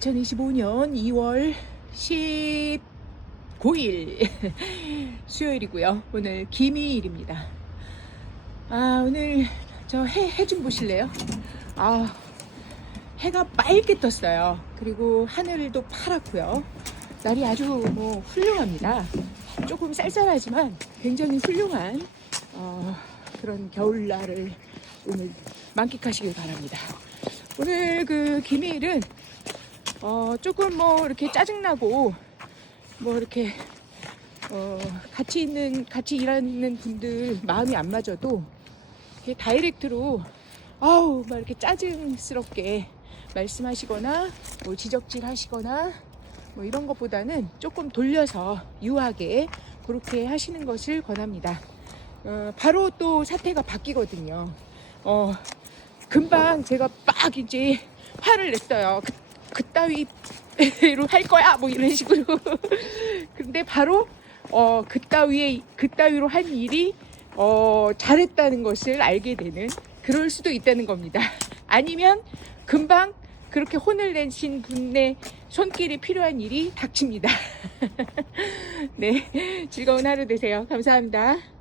2025년 2월 19일 수요일이고요. 오늘 김희일입니다. 아 오늘 저 해 해 좀 보실래요? 아 해가 빨개 떴어요. 그리고 하늘도 파랗고요. 날이 아주 뭐 훌륭합니다. 조금 쌀쌀하지만 굉장히 훌륭한 어, 그런 겨울날을 오늘 만끽하시길 바랍니다. 오늘 그 김일은 어, 조금 뭐 이렇게 짜증나고 뭐 이렇게 어, 같이 있는 같이 일하는 분들 마음이 안 맞아도 이렇게 다이렉트로 아우 막 이렇게 짜증스럽게 말씀하시거나 뭐 지적질 하시거나 뭐 이런 것보다는 조금 돌려서 유하게 그렇게 하시는 것을 권합니다. 어, 바로 또 사태가 바뀌거든요. 어, 금방 제가 빡 이제 화를 냈어요. 그, 그따위로 할 거야 뭐 이런 식으로. 근데 바로 어, 그따위에 그따위로 한 일이 어, 잘했다는 것을 알게 되는 그럴 수도 있다는 겁니다. 아니면 금방 그렇게 혼을 내신 분의 손길이 필요한 일이 닥칩니다. 네, 즐거운 하루 되세요. 감사합니다.